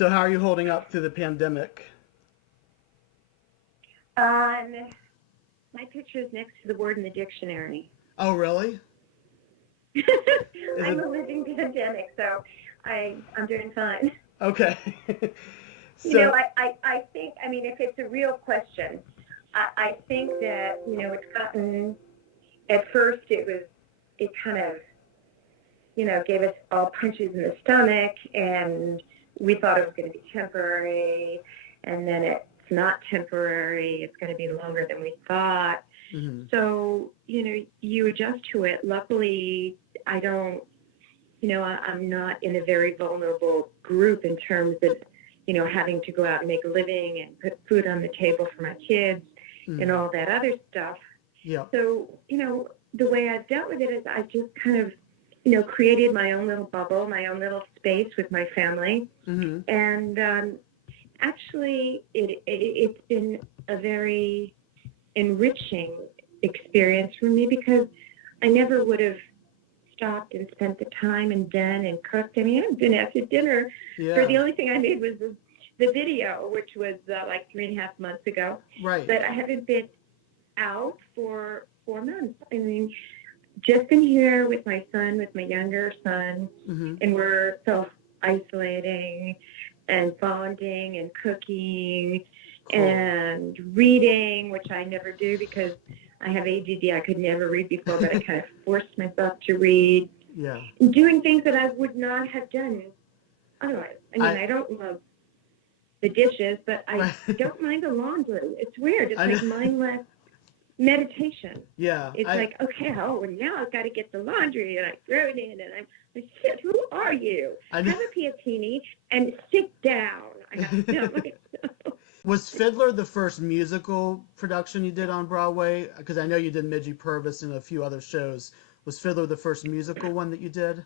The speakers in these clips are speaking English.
So how are you holding up through the pandemic? Um, my picture is next to the word in the dictionary. Oh, really? Is I'm it a living pandemic, so I'm doing fine. okay? You know, So, I think, I mean, if it's a real question, I think that, it's gotten, at first it kind of, gave us all punches in the stomach, and we thought it was going to be temporary, and then it's not temporary, it's going to be longer than we thought. mhm. So, you adjust to it. Luckily, I don't, I'm not in a very vulnerable group in terms of, having to go out and make a living and put food on the table for my kids and Mhm. all that other stuff. Yep. So, the way I've dealt with it is I just kind of, created my own little bubble, my own little space with my family. Mhm. And actually, it's been a very enriching experience for me because I never would have stopped and spent the time and done and cooked. I mean, I've been after dinner for the Yeah. only thing I made was the video, which was like 3.5 months ago. Right. But I haven't been out for 4 months. I mean, just been here with my son, with my younger son, Mhm. and we're self isolating and bonding and cooking Cool. and reading, which I never do because I have ADD. I could never read before, but I kind of forced myself to read Yeah. and doing things that I would not have done otherwise. I mean, I I don't love the dishes, but I right. don't mind the laundry. It's weird. It's I know. like mindless meditation. Yeah. It's like, okay, oh, and now I've got to get the laundry, and I throw it in, and I'm like, shit, who are you? I know. Have a piatini and sit down. I have to tell myself. Was Fiddler the first musical production you did on Broadway? Because I know you did Midgie Purvis and a few other shows. Was Fiddler the first musical one that you did?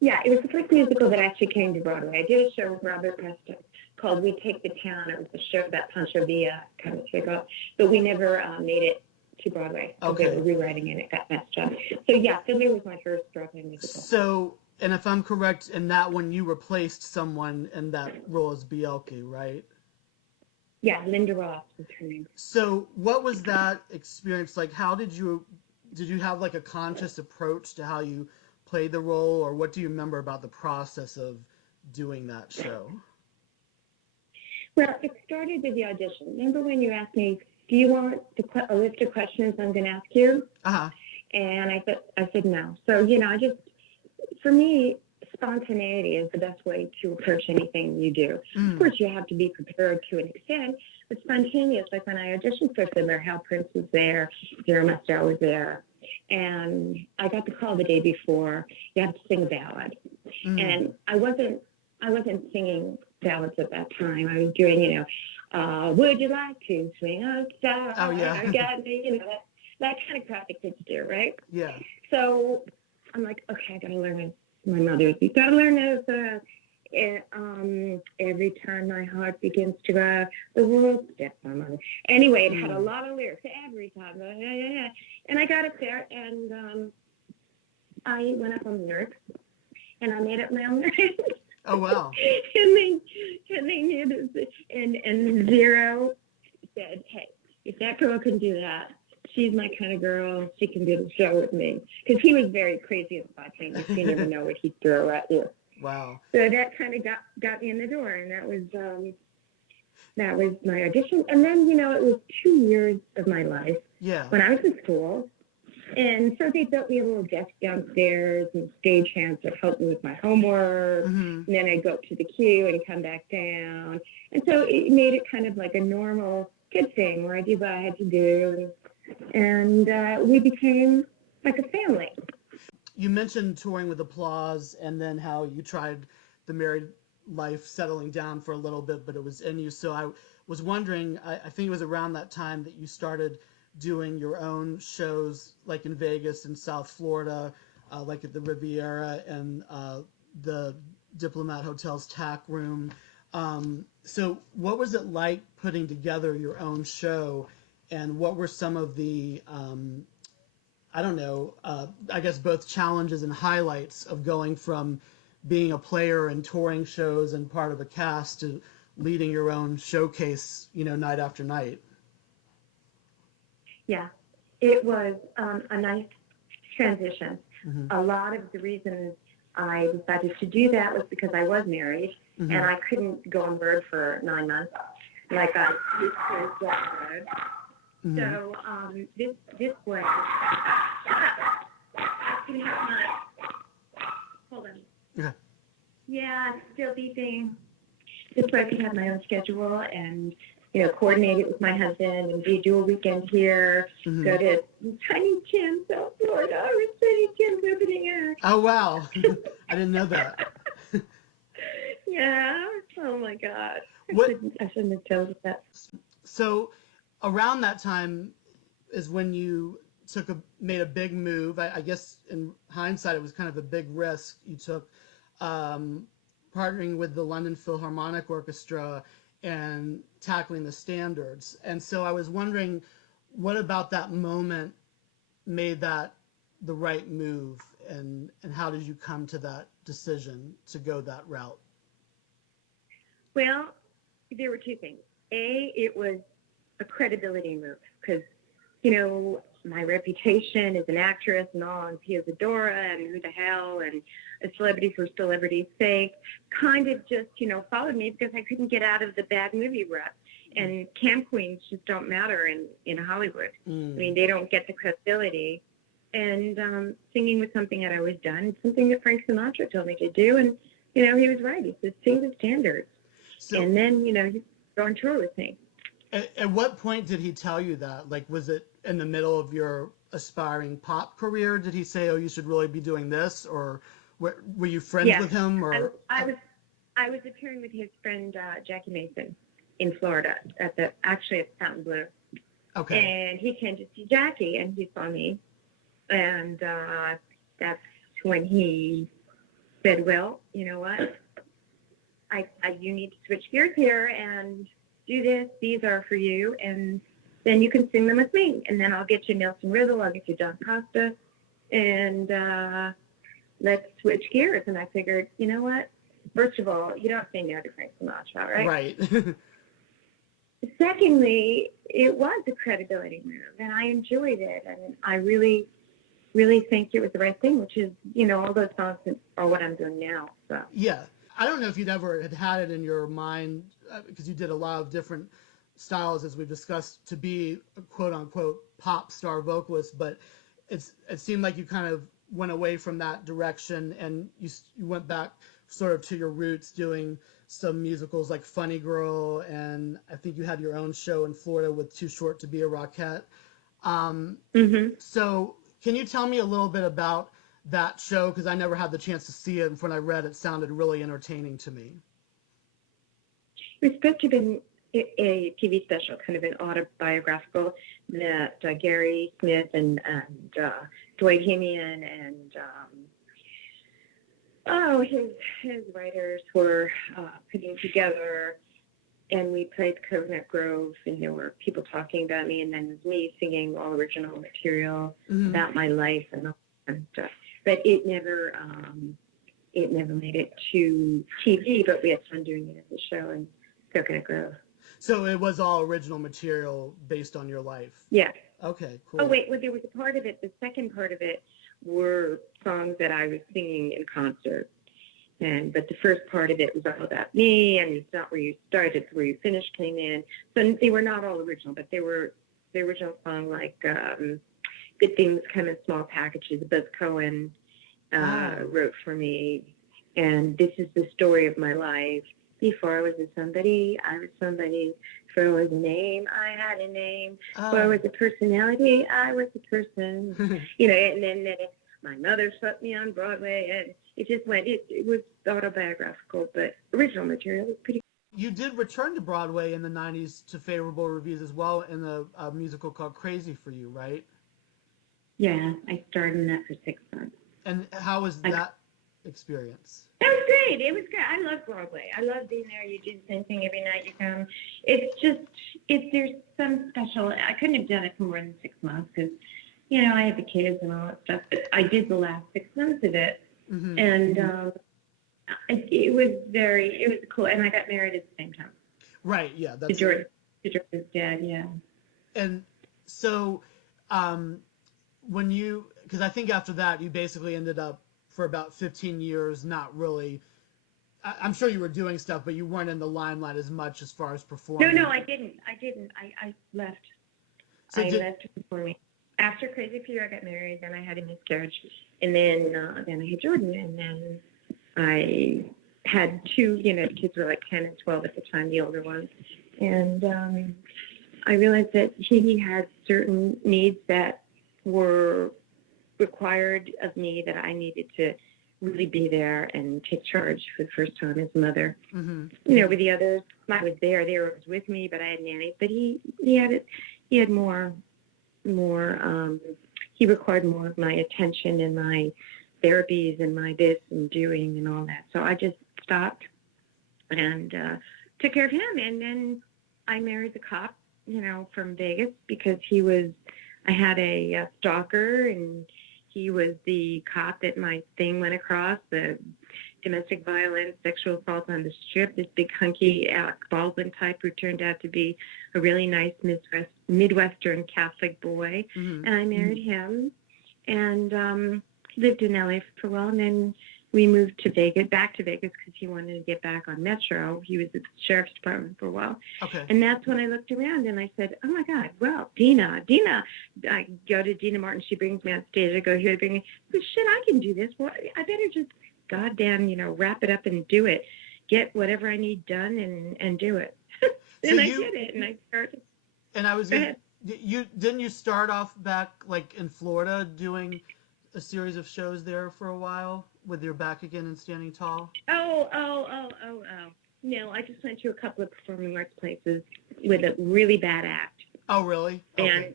Yeah, it was the first musical that actually came to Broadway. I did a show with Robert Preston called We Take the Town. It was a show about Pancho Villa, kind of kickoff, but we never made it to Broadway because they were Okay. rewriting it and it got messed up. So yeah, Fiddler was my first Broadway musical. So, and if I'm correct, in that one you replaced someone in that role as Bielke, right? Yeah, Linda Ross was her name. So, what was that experience like? How did you have like a conscious approach to how you played the role, or what do you remember about the process of doing that show? Well, it started with the audition. Remember when you asked me, "Do you want a list of questions I'm going to ask you?" Uh-huh. And I said no. So I just, for me, spontaneity is the best way to approach anything you do. Of Mm. course, you have to be prepared to an extent, but spontaneous. Like when I auditioned for Fiddler, Hal Prince was there, Vera Mostel was there, and I got the call the day before. You have to sing a ballad, Mm. and I wasn't singing ballads at that time. I was doing, would you like to swing a Oh star? yeah. I got me, that kind of crap that kids do, right? Yeah. So I'm like, okay, I got to learn it. My mother, you got to learn this. Every time my heart begins to cry, the world steps on my. Anyway, it had a Mm. lot of lyrics. Every time, and I got up there, and I went up on the lyrics, and I made up my own lyrics. Oh wow. and they knew this, and Zero said, "Hey, if that girl can do that, she's my kind of girl. She can do the show with me." Because he was very crazy and spontaneous. You never know what he'd throw at you. Wow. So that kind of got me in the door, and that was my audition. And then it was 2 years of my life Yeah. when I was in school. And so they built me a little desk downstairs and stagehands that helped me with my homework. Mhm. And then I'd go up to the queue and come back down. And so it made it kind of like a normal kid thing where I did what I had to do. And we became like a family. You mentioned touring with Applause and then how you tried the married life settling down for a little bit, but it was in you. So I was wondering, I think it was around that time that you started doing your own shows, like in Vegas and South Florida, like at the Riviera and the Diplomat Hotel's Tack Room. So what was it like putting together your own show, and what were some of the I don't know, I guess both challenges and highlights of going from being a player in touring shows and part of a cast to leading your own showcase, night after night. Yeah, it was a nice transition. Mm-hmm. A lot of the reasons I decided to do that was because I was married, Mm-hmm. and I couldn't go on the road for 9 months like I used to go on the road. Mm-hmm. So this way, can you have my, hold on. Yeah. Yeah, it's still beeping. This way I could have my own schedule and, coordinate it with my husband and do a weekend here, Mm-hmm. go to Tiny Tim, South Florida, with Tiny Tim's opening act. Oh, wow. I didn't know that. Yeah. Oh, my God. I shouldn't have told you that. So around that time is when you made a big move. I guess in hindsight, it was kind of a big risk you took, partnering with the London Philharmonic Orchestra and tackling the standards. And so I was wondering, what about that moment made that the right move, and how did you come to that decision to go that route? Well, there were two things. A, it was a credibility move because, my reputation as an actress and all, and Pia Zadora and who the hell and a celebrity for celebrity's sake kind of just, followed me because I couldn't get out of the bad movie rut. And camp queens just don't matter in Hollywood. I mean, they don't get the credibility. And singing was something that I always done, something that Frank Sinatra told me to do. And, he was right. He said, sing the standards. So, and then, he's on tour with me. At what point did he tell you that? Like, was it in the middle of your aspiring pop career? Did he say, "Oh, you should really be doing this," or were you friends with him? Or I was appearing with his friend Jackie Mason in Florida actually at Fontainebleau. Okay. And he came to see Jackie, and he saw me, and that's when he said, "Well, you know what? You need to switch gears here and do this. These are for you, and then you can sing them with me. And then I'll get you Nelson Riddle, I'll get you Don Costa, and let's switch gears." And I figured, you know what? First of all, you don't say no to Frank Sinatra, right? Right. Secondly, it was a credibility move, and I enjoyed it, and I really, really think it was the right thing, which is, all those songs are what I'm doing now. So. Yeah. I don't know if you'd ever had it in your mind, because you did a lot of different styles, as we've discussed, to be a quote-unquote pop star vocalist, but it seemed like you kind of went away from that direction, and you went back sort of to your roots, doing some musicals like Funny Girl, and I think you had your own show in Florida with Too Short to Be a Rockette. So can you tell me a little bit about that show, because I never had the chance to see it, and when I read it, sounded really entertaining to me. It was supposed to have been a TV special, kind of an autobiographical, that Gary Smith and Dwight Hemian and his writers were putting together, and we played Coconut Grove, and there were people talking about me, and then it was me singing all original material about my life and stuff. But it never made it to TV, but we had fun doing it as a show in Coconut Grove. So it was all original material based on your life? Yeah. Okay, cool. Oh, wait, well, there was a part of it, the second part of it were songs that I was singing in concert. But the first part of it was all about me, and it's not where you started, it's where you finished came in. So they were not all original, but they were the original song, like Good Things Come in Small Packages. Buzz Cohen wrote for me, and this is the story of my life. Before I was a somebody, I was somebody. Before I was a name, I had a name. Before I was a personality, I was a person. And then my mother swept me on Broadway, and it just went. It was autobiographical, but original material was pretty. You did return to Broadway in the 90s to favorable reviews as well in a musical called Crazy for You, right? Yeah, I starred in that for 6 months. And how was that experience? It was great. It was great. I love Broadway. I love being there. You do the same thing every night you come. It's just, there's some special. I couldn't have done it for more than 6 months because, I had the kids and all that stuff. But I did the last 6 months of it. And It was cool, and I got married at the same time. Right. Yeah. To That's George's dad, yeah. And so, when because I think after that you basically ended up for about 15 years not really. I'm sure you were doing stuff, but you weren't in the limelight as much as far as performing. No, I didn't. I left. So I left performing. After Crazy for You, I got married. Then I had a miscarriage, and then I had Jordan, and then I had two. The kids were like 10 and 12 at the time, the older ones, and I realized that he had certain needs that were required of me that I needed to really be there and take charge for the first time as a mother. Mm-hmm. With the others, I was there. They were with me, but I had nannies. But he had more. He required more of my attention and my therapies and my this and doing and all that. So I just stopped and took care of him. And then I married the cop, from Vegas because I had a stalker, and he was the cop that my thing went across, the domestic violence, sexual assault on the strip, this big hunky Alec Baldwin type who turned out to be a really nice Midwestern Catholic boy. Mm-hmm. And I married him and lived in LA for a while. And then we moved back to Vegas because he wanted to get back on Metro. He was at the sheriff's department for a while. Okay. And that's when I looked around and I said, oh my God, well, Dina. I go to Dina Martin. She brings me on stage. I go here to bring me. Shit, I can do this. Well, I better just goddamn, wrap it up and do it. Get whatever I need done and do it. And I did it. And I started. And I was didn't you start off back like in Florida doing a series of shows there for a while with your Back Again and Standing Tall? Oh. No, I just went to a couple of performing arts places with a really bad act. Oh, really? Okay. And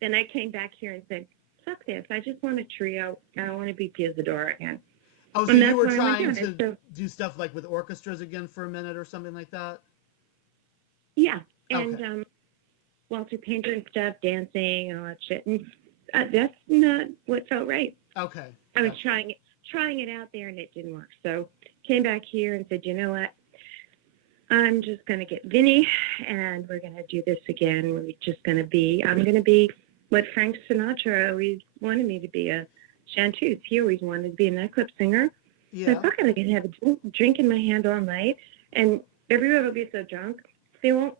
then I came back here and said, fuck this. I just want a trio. I don't want to be Pia Zadora again. Oh, so you were trying to do stuff like with orchestras again for a minute or something like that? Yeah. And Walter Painter and stuff, dancing and all that shit. And that's not what felt right. Okay. I was trying it out there and it didn't work. So came back here and said, you know what? I'm just going to get Vinny and we're going to do this again. I'm going to be what Frank Sinatra always wanted me to be, a chanteuse. He always wanted to be a nightclub singer. Yeah. So fuck it, I can have a drink in my hand all night and everybody will be so drunk. They won't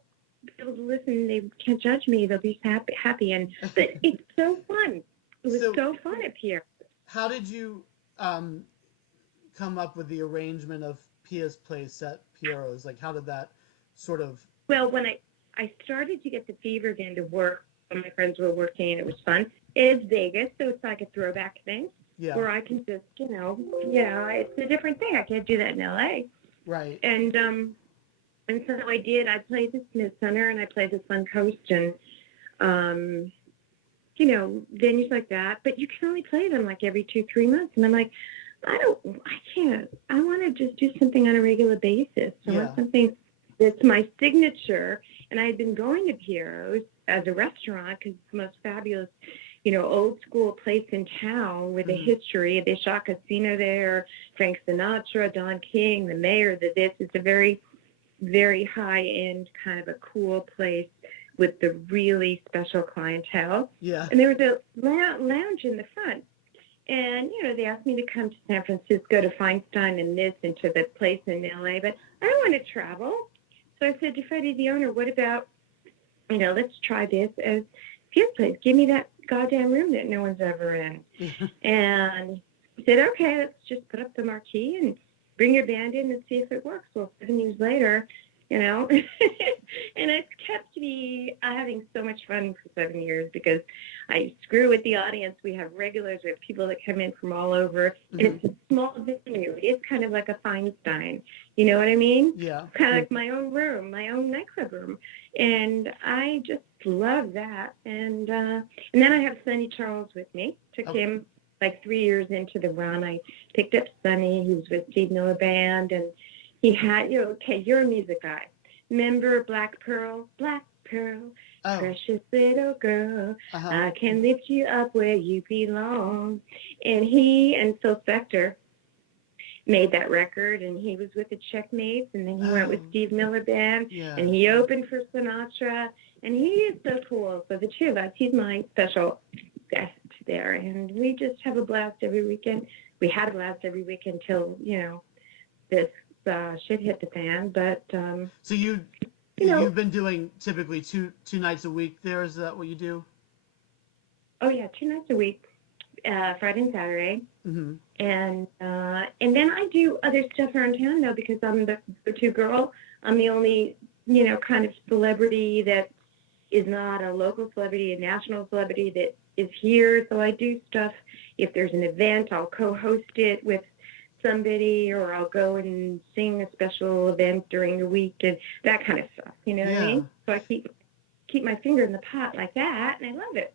be able to listen. They can't judge me. They'll be happy. But it's so fun. It was so fun up here. How did you come up with the arrangement of Pia's place at Piero's? Like, how did that sort of... Well, when I started to get the fever again to work, when my friends were working and it was fun, it's Vegas, so it's like a throwback thing. Yeah. Where I can just, it's a different thing. I can't do that in LA. Right. And so I did. I played the Smith Center and I played the Suncoast and, venues like that. But you can only play them like every 2-3 months. And I'm like, I can't. I want to just do something on a regular basis. I want something that's my signature. And I had been going to Piero's as a restaurant because it's the most fabulous, old school place in town with a history. They shot Casino there, Frank Sinatra, Don King, the mayor, this. It's a very, very high-end kind of a cool place with the really special clientele. Yeah. And there was a lounge in the front. And, they asked me to come to San Francisco to Feinstein and this and to the place in L.A., but I don't want to travel. So I said to Freddie, the owner, what about, let's try this as Pia's place. Give me that goddamn room that no one's ever in. And he said, okay, let's just put up the marquee and bring your band in and see if it works. Well, 7 years later, and it's kept me having so much fun for 7 years because I screw with the audience. We have regulars. We have people that come in from all over. And it's a small venue. It is kind of like a Feinstein. You know what I mean? Yeah. Kind of like my own room, my own nightclub room. And I just love that. And then I have Sonny Charles with me. Took him like 3 years into the run. I picked up Sonny. He was with Steve Miller Band. And he had, you're a music guy. Remember Black Pearl? Black Pearl, precious little girl. I can lift you up where you belong. And he and Phil Spector, made that record, and he was with the Checkmates, and then he went with Oh, Steve Miller Band, yeah. and he opened for Sinatra, and he is so cool. So the two of us, he's my special guest there, and we just have a blast every weekend. We had a blast every weekend till, this shit hit the fan. But So you've been doing typically two nights a week there. Is that what you do? oh yeah, 2 nights a week, Friday and Saturday. Mm-hmm. And then I do other stuff around town though, because I'm the go-to girl. I'm the only, kind of celebrity that is not a local celebrity, a national celebrity that is here. So I do stuff. If there's an event, I'll co-host it with somebody, or I'll go and sing a special event during the week and that kind of stuff. You know what I Yeah. mean? So I keep my finger in the pot like that, and I love it.